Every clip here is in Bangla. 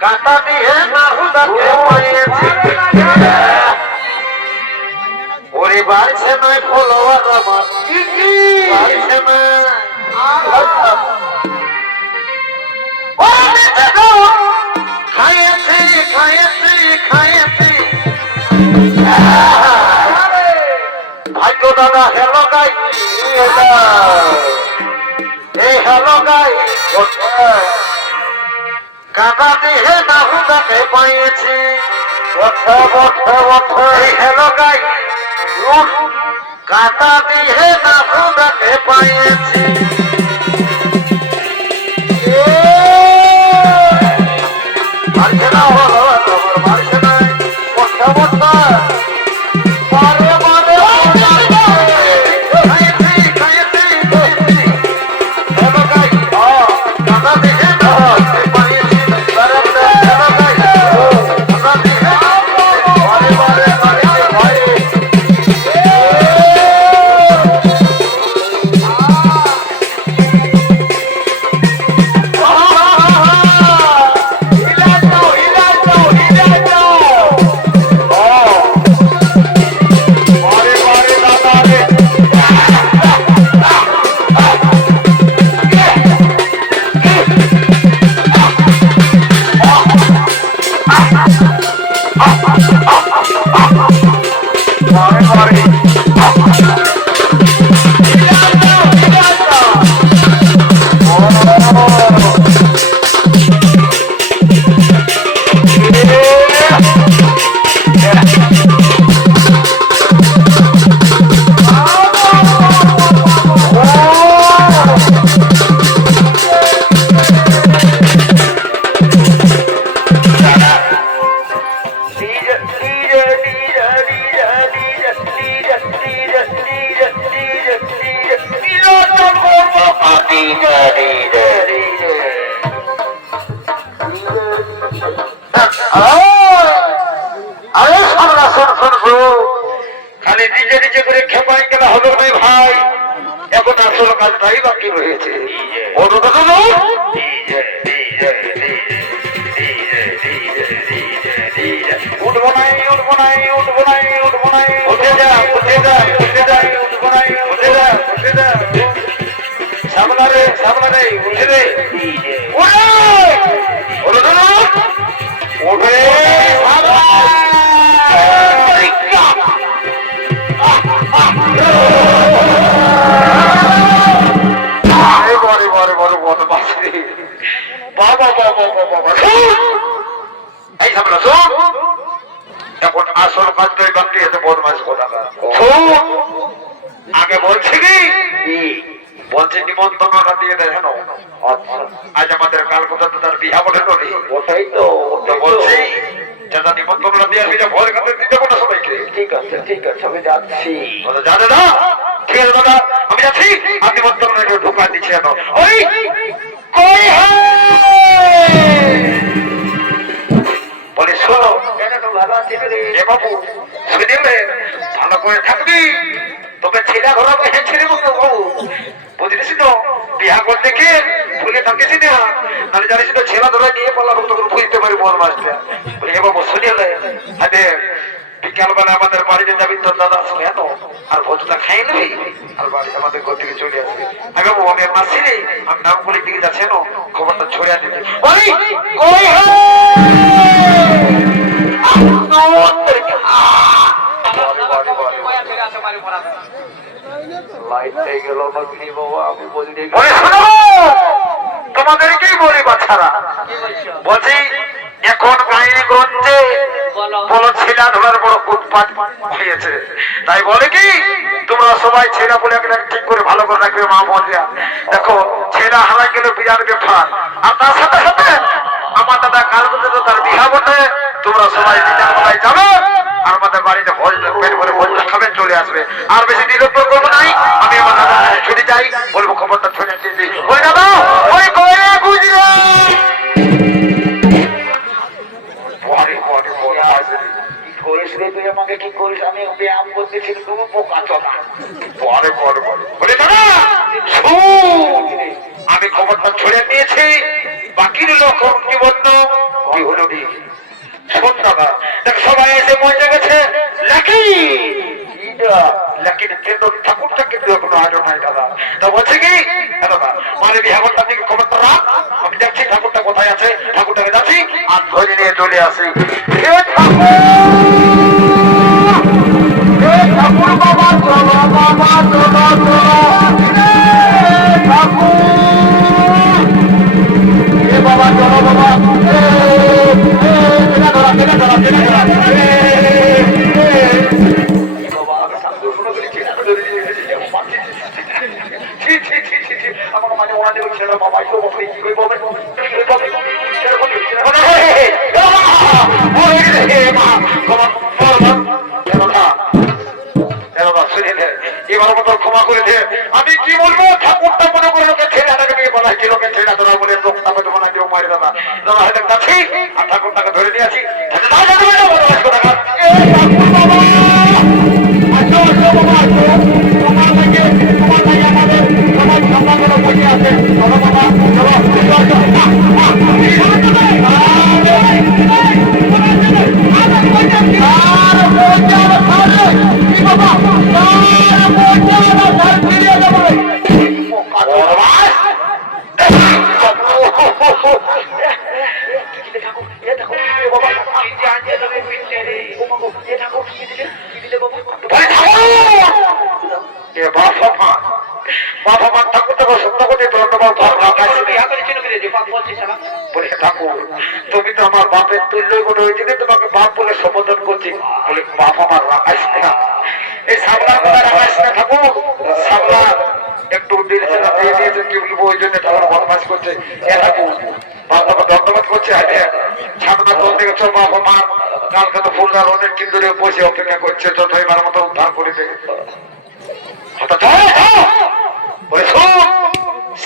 কাটা দিয়ে না হুদাকে পাইয়েছি ওরে বাড়ছে নয় ফলোয়ার আমার বাড়ছে না খাইয়েছি খাইয়েছি খাইয়েছি ভাগ্য দাদা হেলো গাই এই হেলো গাই কাটা দিয়ে না হুদাকে পাইয়েছি হেলো গাই কাটা দিয়ে না হুদাকে পাইয়েছি বাড়ছে না হলো তোমার বাড়ছে না বস্তা বস্তা বারে বারে খাইয়েছি খাইয়েছি খাইয়েছি হেলো গাই কাটা দিয়ে না হুদাকে পাইয়েছি খালি নিজে নিজে করে খেপাই গেলে হলো নাই ভাই এখন আসল কাজটাই বাকি রয়েছে উঠবো নাই উঠবো নাই উঠবো নাই উঠবো নাই উঠে যা উঠে যা উঠে যা উঠবো নাই উঠে যা উঠে যা সামলারে সামলারে উঠে রে উঠে এখন আসল কাজটাই বাকি আছে বদমাস কথা আগে বলছি কি বলছে নিমন্ত্রণটা দিয়ে দেয় হেন আজ আমাদের কালকাতা তো তার বিহা বটে তো ওটাই তো বলছি যারা নিমন্ত্রণটা দিয়ে আসবি ভয় কাছে দিতে কোনো সবাইকে ঠিক আছে আমি যাচ্ছি জানে না ঠিক আছে দাদা আমি যাচ্ছি আর নিমন্ত্রণটা ঢোকা দিচ্ছি এখন ওই কই বলে শোনো এ বাবু শুনিলে ভালো করে থাকবি তোকে ছেলে ঘোরা ছেড়ে বলতো বাবু বুঝলিস তো বিহা করতে গিয়ে ভুলে থাকিস না তাহলে জানিস তো ছেলা ধরা নিয়ে পালা তখন বুঝতে পারি বল মাছটা বলে এ বাবু শুনিলে আরে বিকালবেলা আমাদের বাড়িতে যাবি তোর দাদা আসবে এত আর ভোজটা খাই নেবি আর বাড়ি আমাদের ঘর থেকে চলে আসবে আমি বাবু আমি মাসি নেই আমি নাম করে দিকে যাচ্ছে না খবরটা ছড়িয়ে দিতে ওই তোমাদেরকেই বলি বাচ্চারা, বলছি এখন গায়ে গঞ্জে বলো ছেলা ধরার বড় উৎপাত হয়েছে। তাই বলে কি তোমরা সবাই ছেলা বলে ঠিক করে ভালো করে রাখবে। মা বোনেরা দেখো, ছেলা হারা গেল বিরাট ব্যাপার। আর তার সাথে সাথে আমার দাদা কাল পর্যন্ত তার বিহা বটে। তোমরা সবাই দিদার কোথায় যাবে আর আমাদের বাড়িতে ভোজ পেট ভরে ভোজটা খাবে, চলে আসবে। আর বেশি বিলম্ব করবো নাই। আমি আমার দাদা ছুটে যাই, বলবো খবরটা ছড়িয়ে দিয়েছি। ওই দাদা ওই করে বুঝলে করিস রে তুই আমাকে, কি করিস? আমি ব্যায়াম করতেছি, তুমি বোকা চলা। আমি খবরটা ছড়িয়ে দিয়েছি, বাকি লোক কি বলতো কি হলো দি শোন দাদা, দেখ সবাই এসে পৌঁছে গেছে। ঠাকুরটা কিন্তু এখনো আজও নাই দাদা। তা বলছে কি দাদা মানে বিহারটা দিকে খবরটা রাখ, আমি দেখছি ঠাকুরটা কোথায় আছে। ঠাকুরটাকে যাচ্ছি আর ধরে নিয়ে চলে আসি। ঠাকুর বাবা চলো, বাবা চলো চলো ঠাকুর, এ বাবা চলো বাবা, আমার মানে ওরা দেবে ছেলে বাবা কি বলবে এবার মতো ক্ষমা করে দে। আমি কি বলবো, ঠাকুরটা মনে করে লোকে ছেলেটাকে নিয়ে বলা হয়েছে, লোকে ছেলে ধরা বলে লোকটাকে তোমার কেউ মারি দাদা দাদা হয়তো যাচ্ছি আর ঠাকুরটাকে ধরে নিয়ে আছি। তুমি তো আমার বাপের তুল্য করে হয়েছে, তোমাকে বাপ বলে সম্বোধন করছি। বলে বাপ আমার রাখাইস না, এই সামলার কথা রাখাইস না ঠাকুর। সামলা একটু দিল দিয়ে দিয়েছে, কি বলবো, ওই জন্য তারা বদমাস করছে। এ ঠাকুর বাবাকে দণ্ডবাদ করছে। সামনা দল থেকে চল বাবা মার কালকে তো ফুলদার অনেক কিন্তু বসে অপেক্ষা করছে, যত এবার মতো উদ্ধার করে দেবে।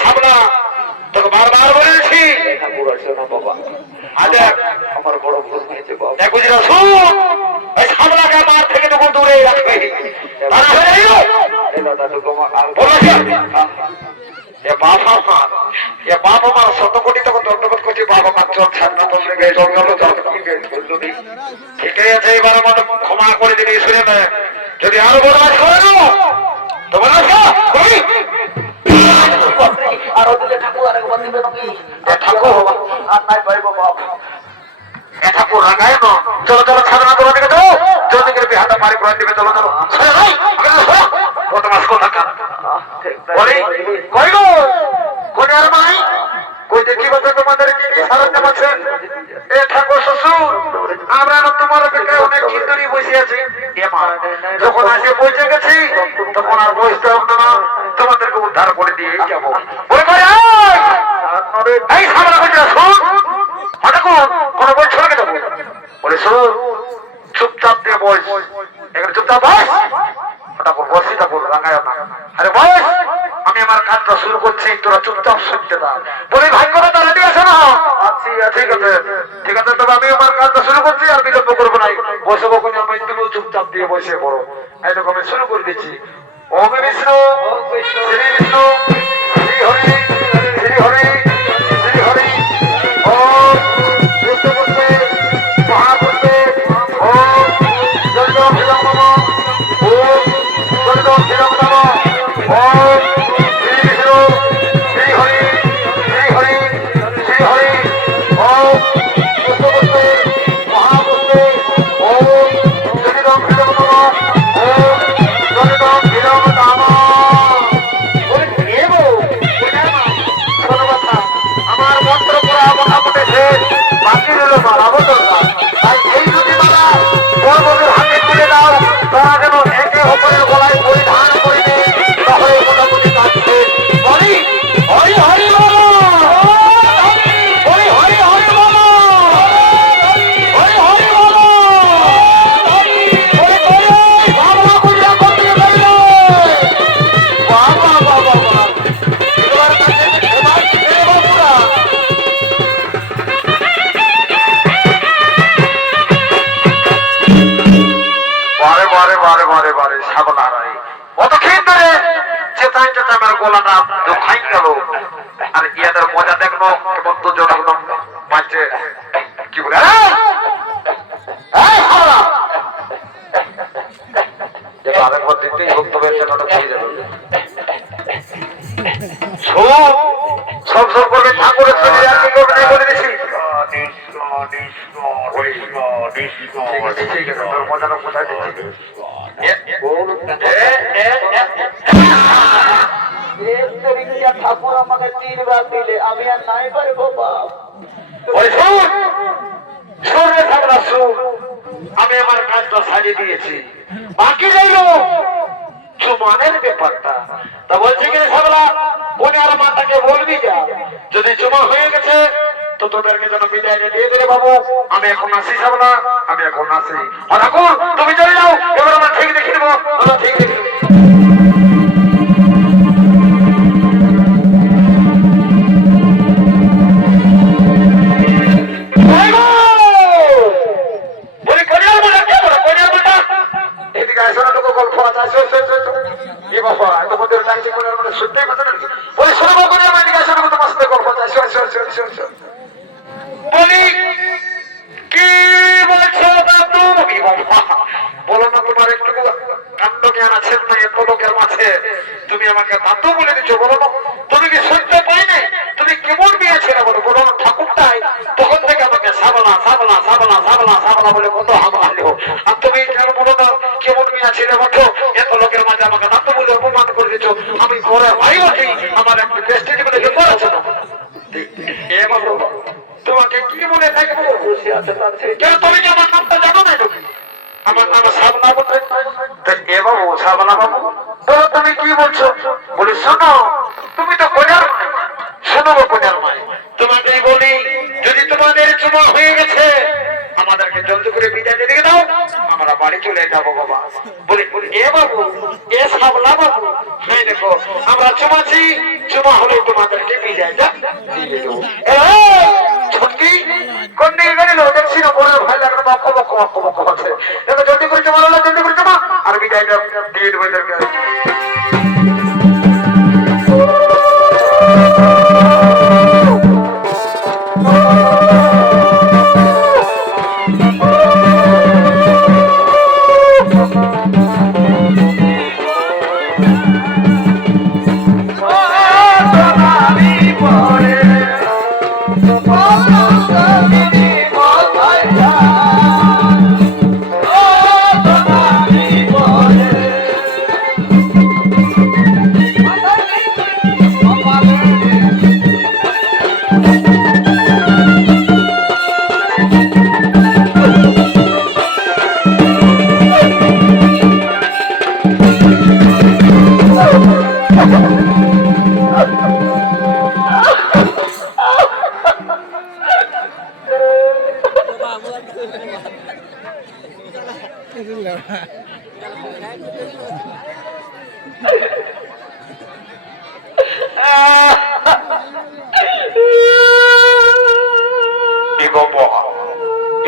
সামনা তোকে বারবার বলেছি আমার বড় ভুল হয়েছে সামলাকে মার থেকে তখন দূরে রাখবে। বাবা মার শত কোটি তখন দণ্ডবোধ করছে। বাবা মার চল সামনা তোমরা ঠিকই আছে, এবার আমার ক্ষমা করে দিবি। শুনে নেয় যদি আরো বদমাশ করে নাও তো ঠাকুর রাগায় না। চলো চলো সাধনা করে দিকে তো জলদি করে বিহাটা মারি করে দিবে। চলো চলো বদমাস কথা কোন আর মাই কই দেখি বলতে তোমাদের কি কি সরঞ্জাম আছে। এ ঠাকুর শ্বশুর আমরা তোমার অপেক্ষায় অনেক খিন্দুরি বসে আছি। যখন আসে পৌঁছে গেছি তখন আর বসতে হবে না, তোমাদেরকে উদ্ধার করে দিয়ে যাবো। এই সামনে বলছে শুন ঠাকুর কোন বলছো না কেন? বলে শুন চুপচাপ দিয়ে বস, এখানে চুপচাপ বস। ঠাকুর বসি ঠাকুর রাঙায় না। আরে বস আমি আমার কাজটা শুরু করছি, তোরা চুপচাপ শুনতে দাও। বলে ভাগ্যটা তারা ঠিক আছে না? ঠিক আছে ঠিক আছে, তবে আমি আমার কাজটা শুরু করছি আর বিলম্ব করবো নাই। বসে বকুন তুমিও চুপচাপ দিয়ে বসে পড়ো। এইরকম আমি শুরু করে দিচ্ছি। ওম বিষ্ণু শ্রী বিষ্ণু শ্রী হরি শ্রী হরি শ্রী হরি। ওম বিষ্ণুপুত্রে মহাপুত্রে ওম জয় ভিলম নমঃ ওম জয় ভিলম নমঃ ওম শ্রী বিষ্ণু শ্রী হরি শ্রী হরি শ্রী হরি। ওম বিষ্ণুপুত্রে মহাপুত্রে ওম সাবলা হারাই অতক্ষণ ধরে চেতাই চেতা আমার গলাটা দুখাই গেল আর ইয়াদের মজা দেখলো কেমন দুজন একদম বাঁচে কি বলে আরেকবার দিতেই বক্তব্য চেতাটা খেয়ে যাবে সব সব করে ঠাকুরের শরীরে আর কি করবে বলে দিছি মজাটা কোথায় দিচ্ছি ঠাকুর আমাকে 3 বার দিলে আমি আর নাই পারবো আমি আমার কাজটা সাজিয়ে দিয়েছি বাকি রইল চুমানের ব্যাপারটা তা বলছি কি সাবলা কোন আর মাতাকে বলবি যা যদি চুমা হয়ে গেছে তো তোদেরকে যেন বিদায় দিয়ে দিলে বাবু আমি এখন আসি সাবলা আমি এখন আসি ঠাকুর তুমি চলে যাও এবার আমরা ঠিক দেখে নেবো আমরা ঠিক দেখে বলো না তোমার একটু কাণ্ড জ্ঞান আছে না এত লোকের মাঝে তুমি আমাকে দাদু বলে দিচ্ছ বলো না তুমি কি শুনতে পাই না তুমি কেমন মেয়ে ছিল বলো বলো ঠাকুরটাই তখন থেকে আমাকে সাবলা সাবলা সাবলা সাবলা সাবলা বলে কত হামালো আর তুমি কেন বলো না কেমন মেয়ে ছিল বলো এত লোকের মাঝে আমাকে দাদু বলে অপমান করে দিচ্ছ আমি ঘরে ভাই আছি আমার একটু প্রেস্টিজ বলে ব্যাপার আছে না এবার তোমাকে কি মনে থাকবো বসে আছে কেন তুমি কি আমার নামটা জানো না আমার নাম সাবলা বলে এ বাবু সাবলা বাবু বলো তুমি কি বলছো বলে শোনো তুমি তো কোজার শোনো কোজার মাই তোমাকেই বলি যদি তোমাদের চুমা হয়ে গেছে আমাদেরকে জলদি করে বিদায় দিয়ে দাও আমরা বাড়ি চলে যাবো বাবা বলি এ বাবু এ সাবলা বাবু হ্যাঁ দেখো আমরা চুমাছি চুমা হলে তোমাদেরকে বিদায় যা দিয়ে দেবো ছুটি কোন দিকে গেল দেখছি না বড় ভাই লাগলো বক বক বক বক আছে দেখো জলদি করে চুমা হলো জলদি করে চুমা আর বিদায়টা দিয়ে দেবো এদেরকে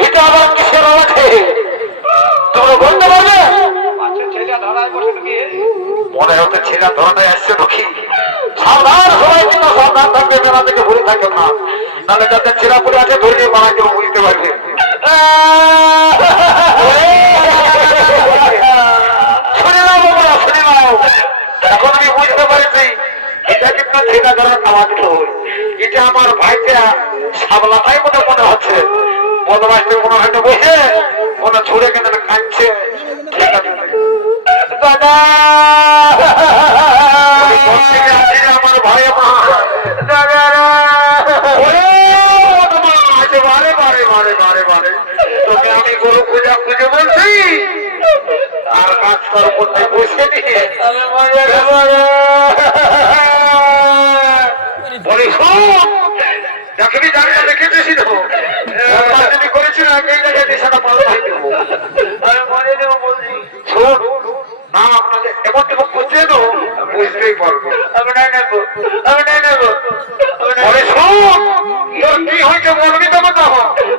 এটা আবার কিসের আছে তোমরা বলতে পারবে মনে হতে ছেলে ধরাটাই আসছে নাকি সাবধান সবাই কিন্তু সাবধান থাকবে মেলা থেকে ভুলে থাকবে না নাহলে যাতে ছেঁড়া পড়ে আছে ধরে নিয়ে মারা কেউ বুঝতে পারবে শুনে নাও বাবা শুনে নাও এখন আমি বুঝতে পারছি এটা কিন্তু ছেঁড়া ধরার আওয়াজ নয় এটা আমার ভাইটা সাবলাটাই মনে হচ্ছে বদমাইতে মনে হয়তো বসে মনে ছুড়ে কেন কাঁদছে ঠিক আছে দাদা আমার ভাই বারে বারে বারে বারে বারে তোকে আমি গরু খুঁজে খুঁজে বলছি আর কাজ করার করতে বসে নিয়ে বলে শোন দেখবি জায়গা দেখেছি তো যদি করেছিল এই জায়গায় দেশাটা পালন হয়ে দেবো আমি মনে দেবো বলছি শোন না আপনাদের এমন তেমন করছে তো বুঝতেই পারবো আমি নাই নেবো আমি নাই নেবো বলে শোন তোর কি হয়েছে বলবি তো কথা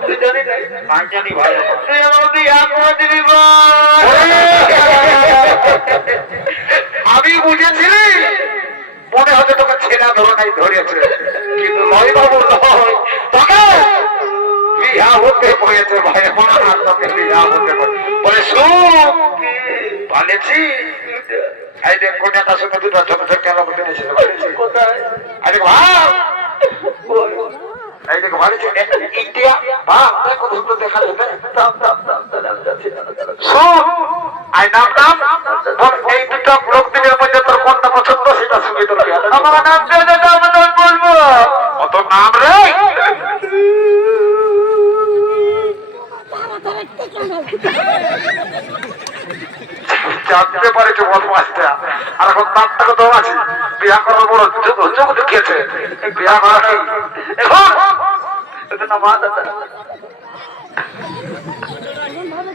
তুই জানি নাই জানি ভালো তুই আমার বিয়া করে দিবি আমি বুঝেছিলি মনে হচ্ছে তোকে ছেলে ধরনাই ধরেছে, কিন্তু নয় বাবু নয়, তোকে বিয়া হতে হয়েছে ভাই। আমার তোকে বিয়া হতে বলে শুন বলেছি এই দেখ কোনটার সঙ্গে দুটো ছোট ছোট কেন কিনেছিল কোথায়? আরে ভাব এই দেখো বলেছি ইন্ডিয়া ভাব কত সুন্দর দেখা যাবে। শুন আই নাম নাম বল, এই দুটো লোক দিনের মধ্যে তোর কোনটা পছন্দ সেটা শুনে তোর বিয়া। আমার নাম দিয়ে দাও, আমি নাম বলবো। কত নাম রে? জানতে পারেছে বদমাসটা। আর এখন নামটাকে তো আছে বিয়া করার বড় যোগ দেখিয়েছে। বিয়া করা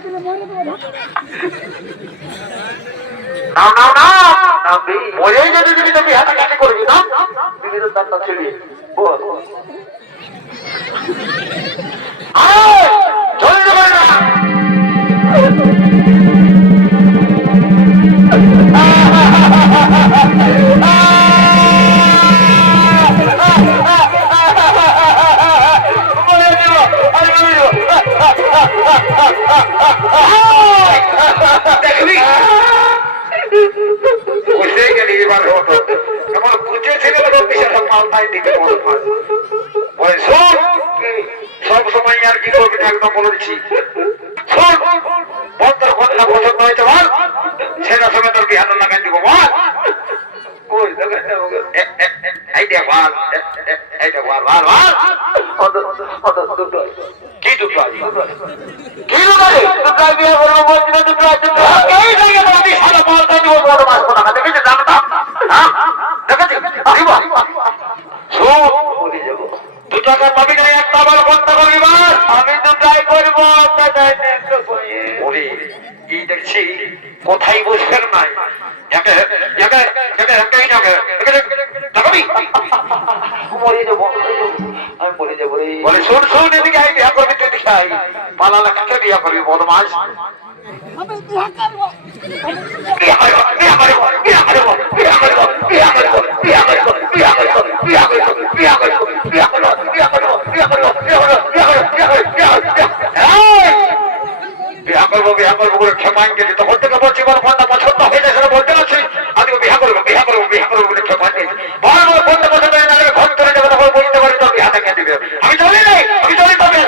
কি নাও নাও নাও মরেই যদি তুমি তো বিয়াটা কাকে করবি না? ছেড়ে বল চলতে পারে না। দেখবি বুঝতেই গেলি এবার হতো এমন বুঝেছিল বিশাল মালটাই দিতে বলে শোন সব সময় আর কি করবি না, একদম বলেছি শোন বন্ধর ঘটনা পছন্দ হয়েছে বল, সেটা সময় তোর বিহার লাগাই দিব বল। এইটা বল এইটা বল বল বল কি দুটো কি দুটো বিয়ে করবো বলছি না দুটো এই জায়গায় আমি সারা মালটা দিব বড় মাছ কোথা দেখেছি জানতাম দেখেছি শোন বলে যাবো 2 টাকা পাবি না, একটা আবার বন্ধ করবি বল। আমি দুটাই করবো এই দেখছি কোথায় বসবেন নাই বলে শোন শোন এদিকে আই বিয়া করবি তুই দিকে আই পালালা কাকে বিয়া করবি বদমাস? বিয়া করবো করে ক্ষমাই গেছি তখন থেকে বলছি বল কোনটা পছন্দ হয়ে যায় সেটা বলতে পারছি। আজকে বিয়া করবো বলে ক্ষমাই গেছি বল বল কোনটা পছন্দ হয়ে যাবে ঘর চলে যাবে তখন বলতে পারি তোর বিয়া থেকে দিবে। আমি চলি নাই আমি চলি তবে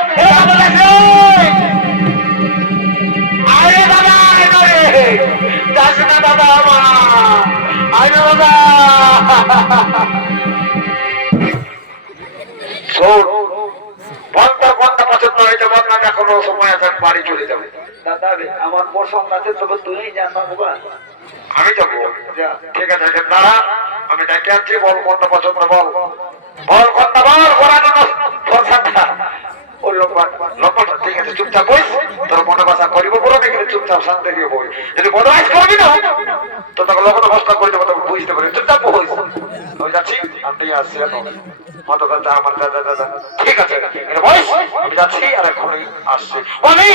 আরে দাদা যাস না দাদা আমার আরে দাদা শোন বন্ধ কোনটা পছন্দ হয়েছে বল না, এখনো সময় আছে বাড়ি চলে যাবে। দাদা আমার পছন্দ আছে তবে তুই জানা বাবা আমি যাবো ঠিক আছে দাঁড়া আমি দেখে আছি বল কোনটা পছন্দ বল বল কোনটা বল ওই লম্বাটা ঠিক আছে চুপচাপ বস তোর মনে বাসা করিব বলো দেখি চুপচাপ শান্তি দিয়ে বই যদি বদমাইশ করবি না তো তোকে লোকটা ভস্তা করে দেবো তোকে বুঝতে পারি চুপচাপ বস আমি যাচ্ছি আমি আসছি মতো দাদা আমার দাদা দাদা ঠিক আছে বস আমি যাচ্ছি আর এখনই আসছি বলি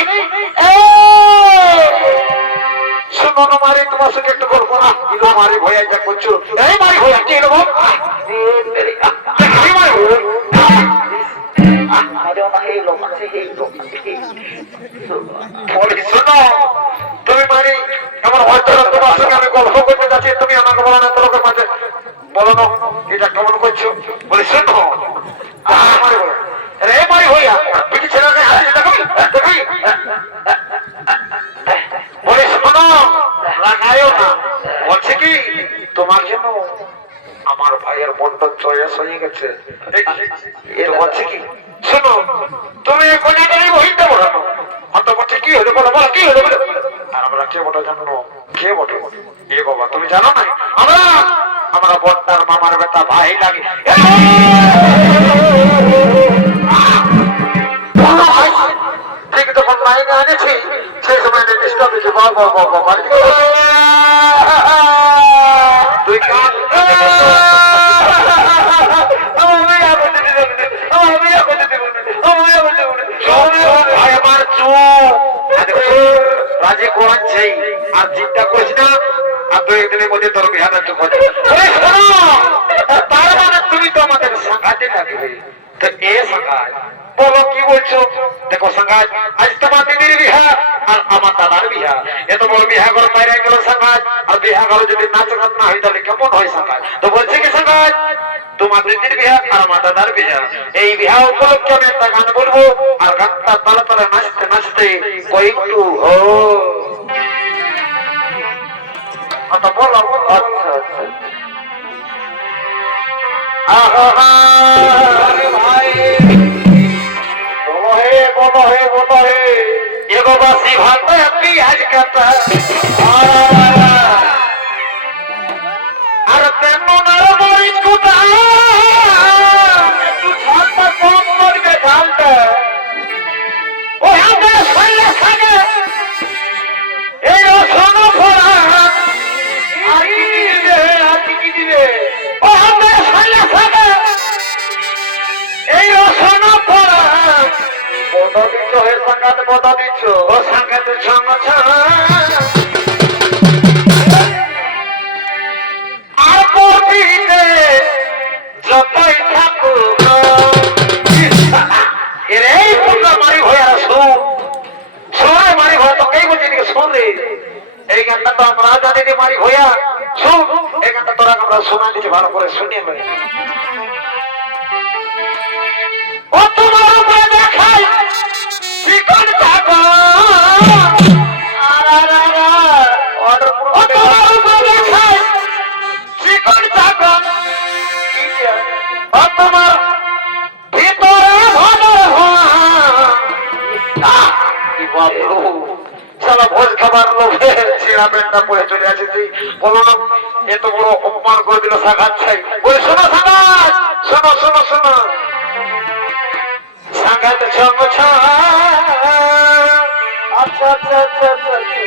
শুনো না মারি তোমার সঙ্গে একটু গল্প না ইলো মারি ভয়া যা করছো এই মারি ভয়া কি এলো তুমি মারি আমার হয়তো তোমার সঙ্গে আমি গল্প করতে যাচ্ছি তুমি আমাকে বলো না তোর মাঝে বলো না এটা কেমন করছো বলে শুনো মারি হইয়া তুমি ছেলেকে দেখবি বলে শোনো লাগাইও না বলছে কি তোমার জন্য আমার ভাইয়ের মনটা চয়েস হয়ে গেছে বলছে কি শোনো তুমি কোনটাই বহিতে বলো না অন্ত বলছে কি হলো বলো বলো কি হলো বলো আর আমরা কে বটে জানো কে বটে এ বাবা তুমি জানো না আমরা বন্দার মামার বেটা ভাই লাগে ঠিক তখন লাইনে এনেছি সেই সময় ডিস্টার্ব হয়েছে বাবা বাবা তুই কাজ রাজি কোরআন চাই আর চিন্তা করিস না আর 2 দিনের মধ্যে তোর বিহাটা চুপ হয়ে তার মানে তুমি তো আমাদের সাঙ্গাতে লাগবে। তো এ সাঙ্গাত বলো কি বলছো? দেখো সাঙ্গাত, আজ তোমার দিদির বিহা আর আমার দাদার বিহা, এত বড় বিহা করে বাইরে গেল সাঙ্গাত, আর বিহা করে যদি নাচ গান না হয় তাহলে কেমন হয় সাঙ্গাত? তো বলছে কি সাঙ্গাত, তোমার দিদির বিহা আর আমার দাদার বিহা, এই বিহা উপলক্ষে আমি একটা গান বলবো, আর গানটা তালে তালে নাচতে নাচতে কয়েকটু ও আচ্ছা বলো। আচ্ছা আচ্ছা আহা ভাই বলো হে এগো বাসি ভাত পিঁয়াজ কাটা আর তেমন আর মরিচ কুটা একটু ঝালটা কম করবে ঝালটা ও হাতে শৈলে থাকে এই রসুন ফোড়া আর কি দিবে ও হাতে শৈলে থাকে এই রসুন ফোড়া বদা দিচ্ছ হে সাঙ্গাতে বদা দিচ্ছ ও সাঙ্গাতে ছঙ্গ আর বদিতে যতই থাকুক এর এই পুনর মারি ভয় আর সবাই মারি ভয় তো কে বলছি দিকে শোন রে এই গানটা তো আমরা জানি যে মারি ভয়া শোন এই গানটা তোরা আমরা শোনা দিতে ভালো করে শুনিয়ে নেবে ও তোমার উপরে দেখাই চিকন চাকর ও তোমার উপরে দেখাই চিকন চাকর ও তোমার ভিতরে সারা ভোজ খাবার লোভে ছেঁড়া প্যান্টটা পরে চলে আসেছি বলো না এত বড় অপমান করে দিল সাগাত ছাই বলে শোনো সাগাত শোনো শোনো শোনো সাগাত ছম ছ আচ্ছা আচ্ছা আচ্ছা আচ্ছা